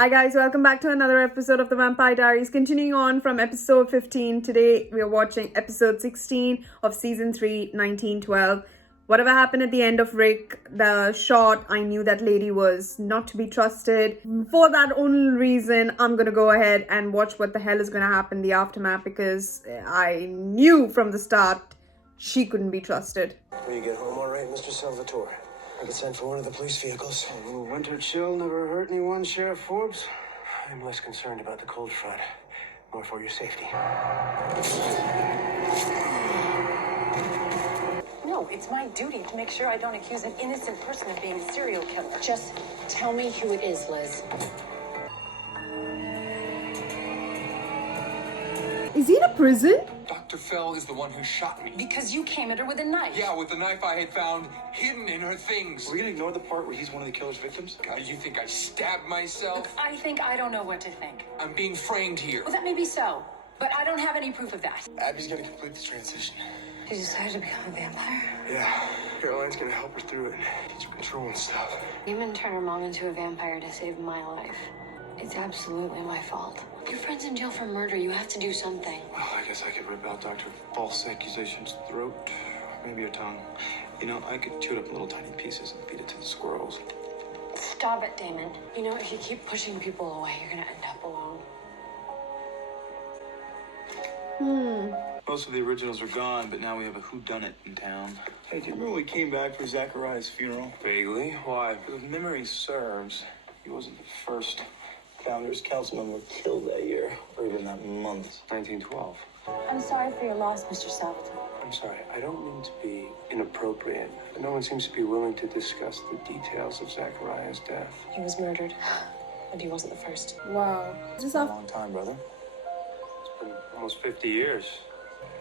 Hi guys, welcome back to another episode of the Vampire Diaries. Continuing on from episode 15, today we are watching episode 16 of season 3, 1912. Whatever happened at the end of Rick, the shot, I knew that lady was not to be trusted. For that only reason, I'm gonna go ahead and watch what the hell is gonna happen in the aftermath, because I knew from the start she couldn't be trusted. Will you get home all right, Mr. Salvatore? I could send for one of the police vehicles. A little winter chill never hurt anyone, Sheriff Forbes. I'm less concerned about the cold front, more for your safety. No, it's my duty to make sure I don't accuse an innocent person of being a serial killer. Just tell me who it is, Liz. Is he in a prison? Dr. Fell is the one who shot me. Because you came at her with a knife. Yeah, with the knife I had found hidden in her things. We're gonna ignore the part where he's one of the killer's victims? God, you think I stabbed myself? Look, I think I don't know what to think. I'm being framed here. Well, that may be so, but I don't have any proof of that. Abby's gonna complete the transition. You decided to become a vampire? Yeah, Caroline's gonna help her through it. Teach her control and stuff. Demon turned her mom into a vampire to save my life. It's absolutely my fault. Your friend's in jail for murder. You have to do something. Well, I guess I could rip out Dr. False Accusation's throat. Maybe her tongue. You know, I could chew it up in little tiny pieces and feed it to the squirrels. Stop it, Damon. You know, if you keep pushing people away, you're gonna end up alone. Most of the originals are gone, but now we have a whodunit in town. Hey, do you remember when we came back for Zachariah's funeral? Vaguely. Why? If memory serves, he wasn't the first Founders Councilman were killed that year, or even that month. 1912. I'm sorry for your loss, Mr. Salvatore. I'm sorry, I don't mean to be inappropriate, but no one seems to be willing to discuss the details of Zachariah's death. He was murdered, and he wasn't the first. Wow. Is this A long time, brother. It's been almost 50 years.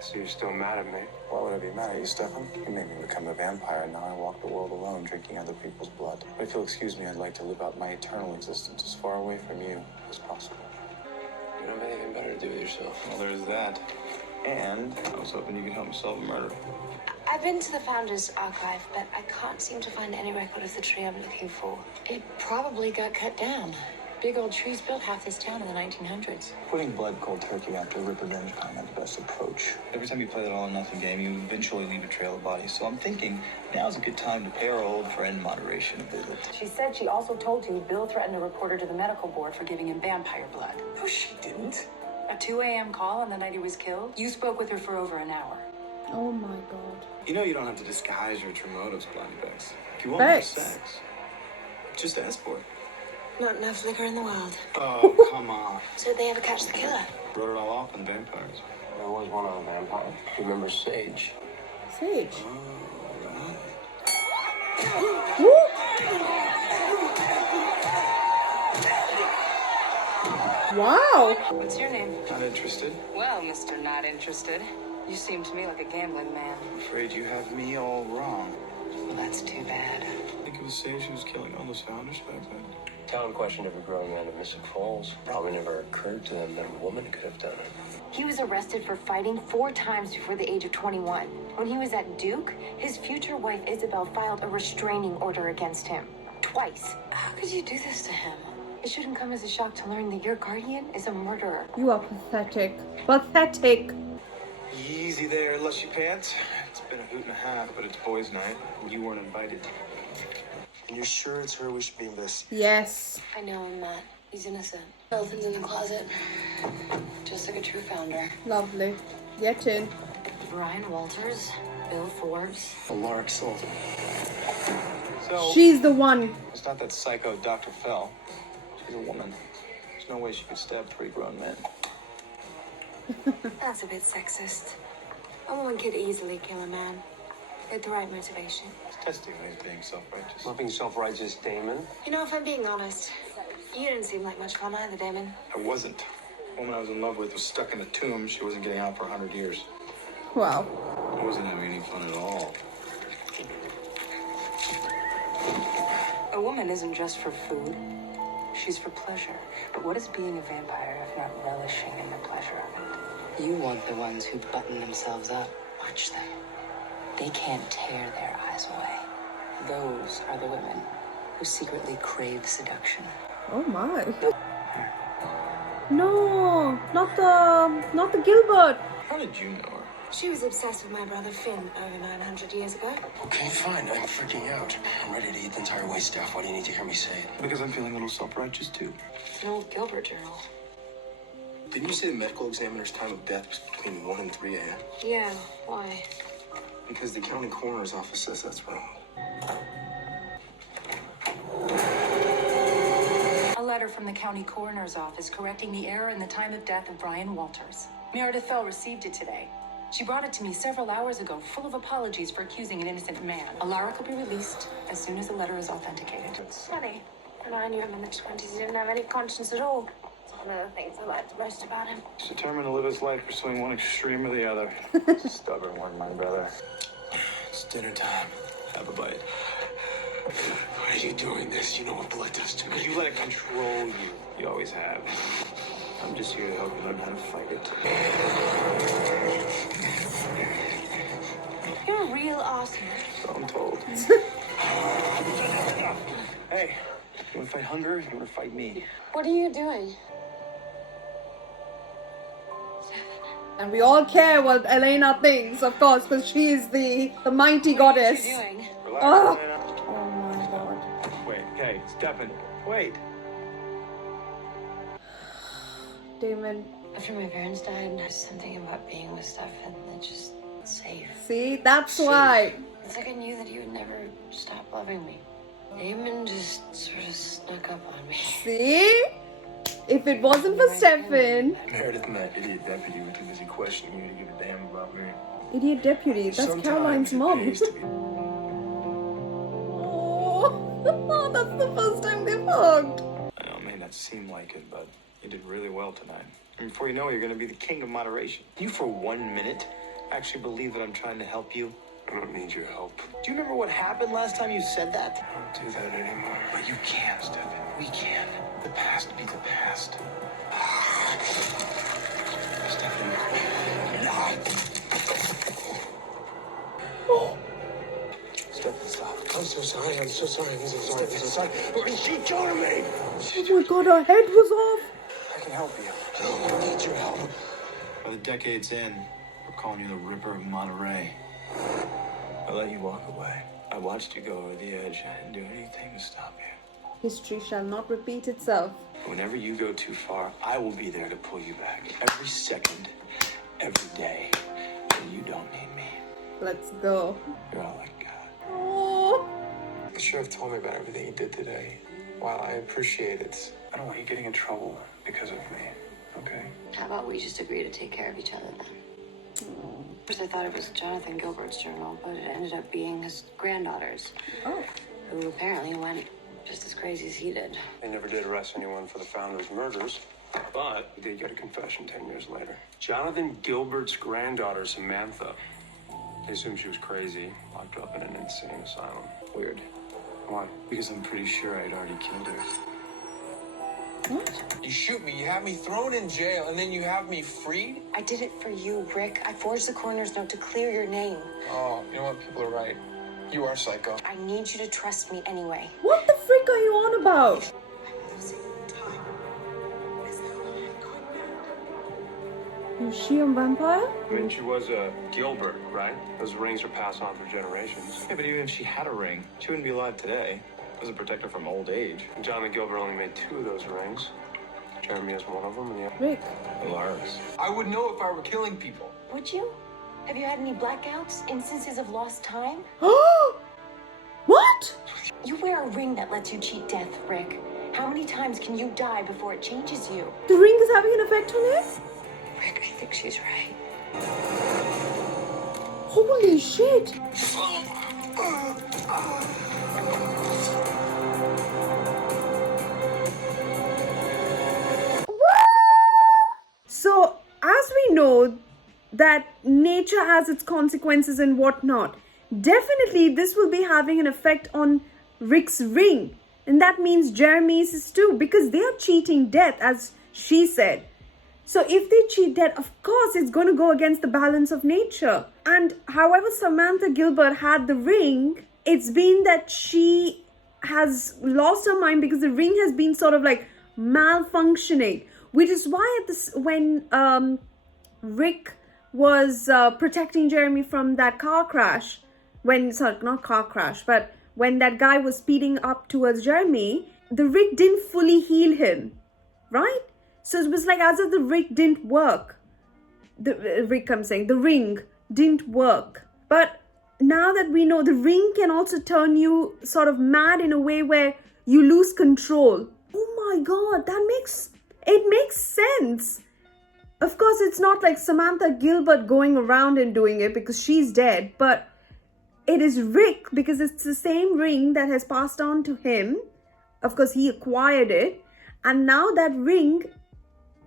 So you're still mad at me? Why would I be mad at you, Stefan? You made me become a vampire, and now I walk the world alone, drinking other people's blood. But if you'll excuse me, I'd like to live out my eternal existence as far away from you as possible. You don't have anything better to do with yourself. Well, there's that. And I was hoping you could help me solve a murder. I've been to the Founders Archive, but I can't seem to find any record of the tree I'm looking for. It probably got cut down. Big old trees built half this town in the 1900s. Putting blood cold turkey after rip revenge is not the best approach. Every time you play that all or nothing game, you eventually leave a trail of bodies. So I'm thinking now's a good time to pay our old friend Moderation a visit. She said she also told you Bill threatened to report her to the medical board for giving him vampire blood. No, she didn't. A 2 a.m. call on the night he was killed? You spoke with her for over an hour. Oh my god. You know you don't have to disguise your true motives, Blindbags. If you want more Thanks. sex, just ask for it. Not enough liquor in the world. Oh, come on. So they ever catch the killer? Wrote it all off on vampires. There was one on a vampire. Remember Sage? Sage. All Wow. What's your name? right. Not interested. Well, Mr. Not Interested, you seem to me like a gambling man. I'm afraid you have me all wrong. Well, that's too bad. I think it was Sage who was killing all those founders back then. Town questioned every growing man of Mystic Falls. Probably never occurred to them that a woman could have done it. He was arrested for fighting 4 times before the age of 21. When he was at Duke, his future wife Isabel filed a restraining order against him. Twice. How could you do this to him? It shouldn't come as a shock to learn that your guardian is a murderer. You are pathetic. Pathetic. Easy there, Lushy Pants. It's been a hoot and a half, but it's boys' night, and you weren't invited. And you're sure it's her we should be in this? Yes. I know him, Matt. He's innocent. Elephant's in the closet. Just like a true founder. Lovely. Get in. Brian Walters, Bill Forbes. Alaric sold him. So, She's the one. it's not that psycho Dr. Fell. She's a woman. There's no way she could stab 3 grown men. That's a bit sexist. A woman could easily kill a man with the right motivation. It's testing when he's being self-righteous. Loving self-righteous Damon? You know, if I'm being honest, you didn't seem like much fun either, Damon. I wasn't. The woman I was in love with was stuck in a tomb. She wasn't getting out for 100 years. Wow. I wasn't having any fun at all. A woman isn't just for food. She's for pleasure. But what is being a vampire if not relishing in the pleasure of it? You want the ones who button themselves up. Watch them. They can't tear their eyes away. Those are the women who secretly crave seduction. Oh my. No, not the Gilbert. How did you know her? She was obsessed with my brother Finn over 900 years ago. Okay, fine. I'm freaking out. I'm ready to eat the entire waste staff. Why do you need to hear me say it? Because I'm feeling a little self-righteous too. It's an old Gilbert journal. Didn't you say the medical examiner's time of death was between 1 and 3 a.m.? Yeah, why? Because the county coroner's office says that's wrong. A letter from the county coroner's office correcting the error in the time of death of Brian Walters. Meredith Fell received it today. She brought it to me several hours ago, full of apologies for accusing an innocent man. Alaric will be released as soon as the letter is authenticated. Funny. When I knew him in the 20s, he didn't have any conscience at all. It's one of the things I liked most about him. He's determined to live his life pursuing one extreme or the other. Stubborn one, my brother. It's dinner time. Have a bite. Why are you doing this? You know what blood does to me. You let it control you. You always have. I'm just here to help you learn how to fight it. You're a real arsehole. So I'm told. Hey, you want to fight hunger? You want to fight me? What are you doing? And we all care what Elena thinks, of course, because she is the mighty goddess. What are you doing? Relax, Oh. Elena. Oh my god. Wait, hey, Stefan, wait. Damon. After my parents died, there's something about being with Stefan that just safe. See, that's why. It's like I knew that he would never stop loving me. Damon just sort of snuck up on me. See? If it wasn't for Stefan. Meredith and that idiot deputy were too busy questioning you to give a damn about me. Idiot deputy. That's Sometimes Caroline's it mom. pays to be- Oh, that's the first time they've hugged. I know it may not seem like it, but you did really well tonight. And before you know it, you're going to be the king of moderation. You, for 1 minute, actually believe that I'm trying to help you? I don't need your help. Do you remember what happened last time you said that? I don't do that anymore. But you can, Stefan. We can. The past be the past. Stefan. Stefan, stop. I'm so sorry. I'm so sorry. I'm so sorry. I'm so sorry. What is she doing to me? Oh my god, her head was off. I can help you. I don't need your help. By the decade's end, we're calling you the Ripper of Monterey. I let you walk away. I watched you go over the edge. I didn't do anything to stop you. History shall not repeat itself. Whenever you go too far, I will be there to pull you back. Every second, every day. And you don't need me. Let's go. You're all I got. Oh. The sheriff told me about everything he did today. While I appreciate it, I don't want you getting in trouble because of me, okay? How about we just agree to take care of each other then? First I thought it was Jonathan Gilbert's journal, but it ended up being his granddaughter's, Oh. who apparently went just as crazy as he did. They never did arrest anyone for the founder's murders, but we did get a confession 10 years later. Jonathan Gilbert's granddaughter, Samantha. They assumed she was crazy, locked her up in an insane asylum. Weird. Why? Because I'm pretty sure I'd already killed her. What? You shoot me, you have me thrown in jail, and then you have me freed? I did it for you, Rick. I forged the coroner's note to clear your name. Oh, you know what? People are right. You are psycho. I need you to trust me anyway. What the frick are you on about? Is she a vampire? I mean, she was a Gilbert, right? Those rings are passed on through generations. Yeah, but even if she had a ring, she wouldn't be alive today. It doesn't protect her from old age. Jonathan Gilbert only made 2 of those rings. Jeremy has one of them, and Rick. Alaric. I would know if I were killing people. Would you? Have you had any blackouts? Instances of lost time? What? You wear a ring that lets you cheat death, Rick. How many times can you die before it changes you? The ring is having an effect on it? Rick, I think she's right. Holy shit. So, as we know that nature has its consequences and whatnot, definitely this will be having an effect on Rick's ring. And that means Jeremy's is too, because they are cheating death, as she said. So if they cheat death, of course, it's going to go against the balance of nature. And however Samantha Gilbert had the ring, it's been that she has lost her mind because the ring has been sort of like malfunctioning, which is why when Rick was protecting Jeremy from that car crash, not car crash, but when that guy was speeding up towards Jeremy, the Rick didn't fully heal him, right? So it was like as if the Rick didn't work. The ring didn't work. But now that we know, the ring can also turn you sort of mad in a way where you lose control. Oh my God, it makes sense. Of course, it's not like Samantha Gilbert going around and doing it because she's dead, but it is Rick because it's the same ring that has passed on to him. Of course, he acquired it. And now that ring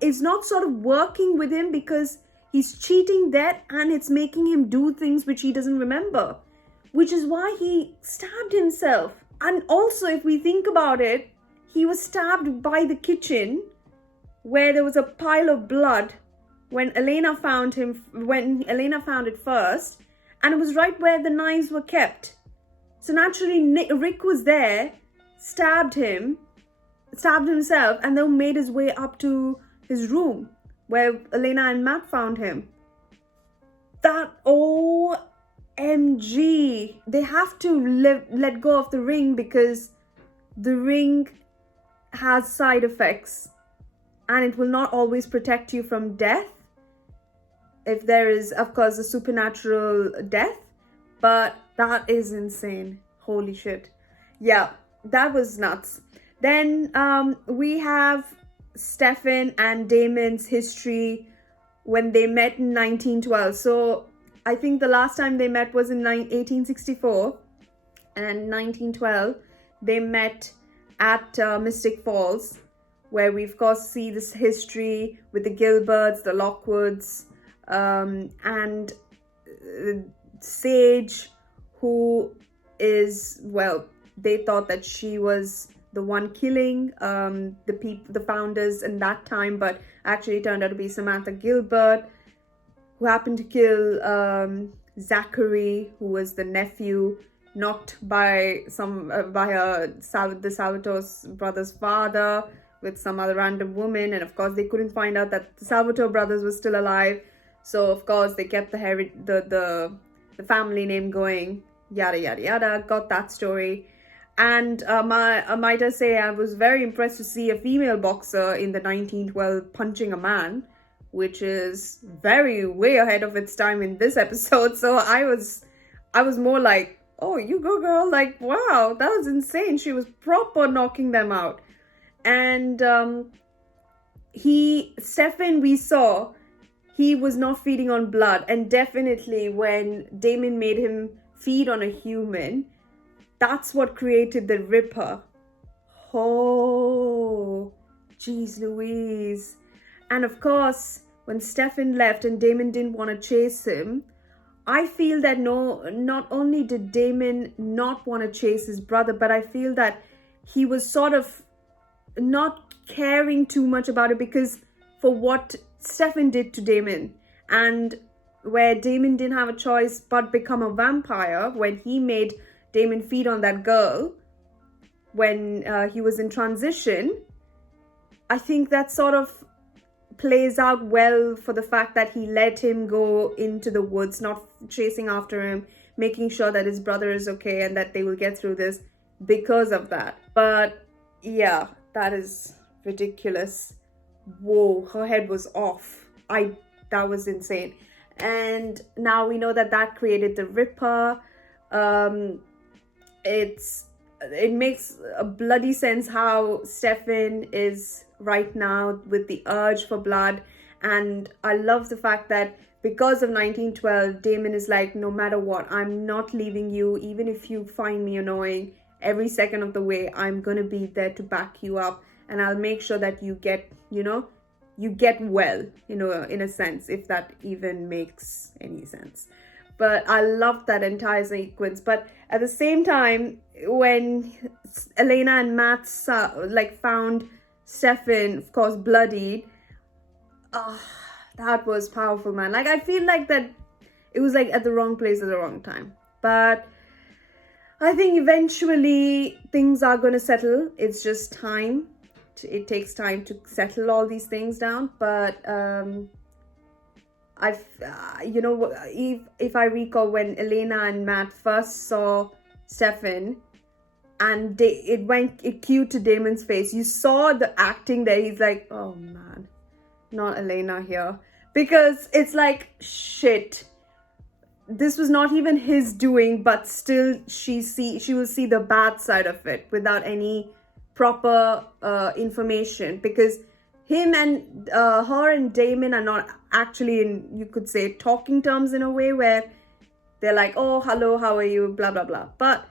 is not sort of working with him because he's cheating that, and it's making him do things which he doesn't remember, which is why he stabbed himself. And also, if we think about it, he was stabbed by the kitchen where there was a pile of blood when Elena found it first, and it was right where the knives were kept. So naturally, Rick was there, stabbed himself, and then made his way up to his room where Elena and Matt found him. That OMG. They have to let go of the ring because the ring has side effects and it will not always protect you from death. If there is, of course, a supernatural death. But that is insane. Holy shit. Yeah, that was nuts. Then we have Stefan and Damon's history when they met in 1912. So I think the last time they met was in 1864, and 1912 they met at Mystic Falls, where we of course see this history with the Gilberts, the Lockwoods, and Sage, who is, well, they thought that she was the one killing the founders in that time, but actually it turned out to be Samantha Gilbert, who happened to kill Zachary, who was the nephew, knocked by the Salvatore brothers' father with some other random woman. And of course they couldn't find out that the Salvatore brothers were still alive, so of course they kept the family name going, yada yada yada. Got that story. And might I say, I was very impressed to see a female boxer in the 1912 punching a man, which is way ahead of its time in this episode. So I was more like, oh, you go girl, like, wow, that was insane. She was proper knocking them out. And Stefan, we saw, he was not feeding on blood. And definitely when Damon made him feed on a human, that's what created the Ripper. Oh, geez Louise. And of course, when Stefan left and Damon didn't want to chase him, I feel that not only did Damon not want to chase his brother, but I feel that he was sort of not caring too much about it because for what Stefan did to Damon, and where Damon didn't have a choice but become a vampire when he made Damon feed on that girl when he was in transition. I think that sort of plays out well for the fact that he let him go into the woods, not chasing after him, making sure that his brother is okay and that they will get through this because of that. But yeah, that is ridiculous. Whoa, her head was off. That was insane. And now we know that created the Ripper. It makes a bloody sense how Stefan is right now with the urge for blood. And I love the fact that because of 1912, Damon is like, no matter what, I'm not leaving you. Even if you find me annoying every second of the way, I'm gonna be there to back you up, and I'll make sure that you get well, in a sense, if that even makes any sense. But I loved that entire sequence. But at the same time, when Elena and Matt found Stefan, of course, bloodied, that was powerful, man. Like, I feel like that it was like at the wrong place at the wrong time. But I think eventually things are going to settle. It's just time it takes time to settle all these things down. But you know, if I recall, when Elena and Matt first saw Stefan, and it cued to Damon's face, you saw the acting there. He's like, oh man, not Elena here. Because it's like, shit, this was not even his doing, but still she will see the bad side of it without any proper information. Because him and her and Damon are not actually in, you could say, talking terms in a way, where they're like, oh, hello, how are you, blah, blah, blah. But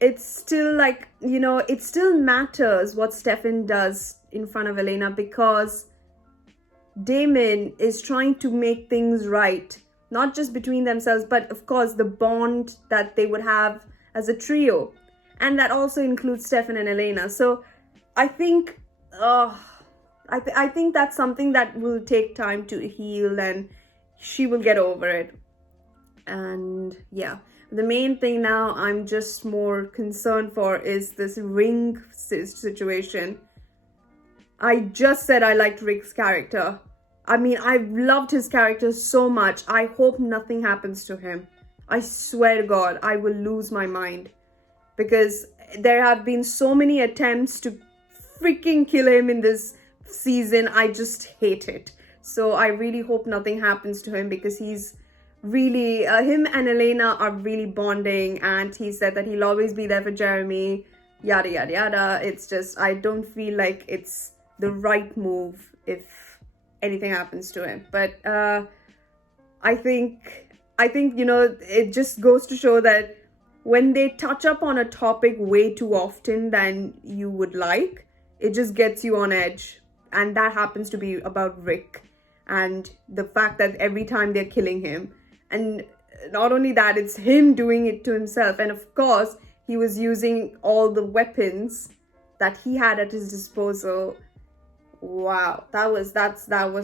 it's still like, you know, it still matters what Stefan does in front of Elena, because Damon is trying to make things right, not just between themselves, but of course the bond that they would have as a trio. And that also includes Stefan and Elena. So I think, I think that's something that will take time to heal, and she will get over it. And yeah, the main thing now I'm just more concerned for is this ring situation. I just said I liked Rick's character. I mean, I've loved his character so much. I hope nothing happens to him. I swear to God, I will lose my mind. Because there have been so many attempts to freaking kill him in this season. I just hate it. So I really hope nothing happens to him, because he's really, him and Elena are really bonding, and he said that he'll always be there for Jeremy, yada yada yada. It's just, I don't feel like it's the right move if anything happens to him. But I think, you know, it just goes to show that when they touch up on a topic way too often than you would like, it just gets you on edge. And that happens to be about Rick, and the fact that every time they're killing him. And not only that, it's him doing it to himself. And of course, he was using all the weapons that he had at his disposal. Wow, that was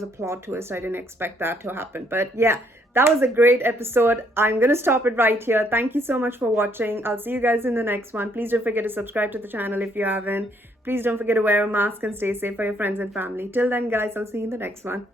a plot twist. I didn't expect that to happen. But yeah, that was a great episode. I'm gonna stop it right here. Thank you so much for watching. I'll see you guys in the next one. Please don't forget to subscribe to the channel if you haven't. Please don't forget to wear a mask and stay safe for your friends and family. Till then, guys, I'll see you in the next one.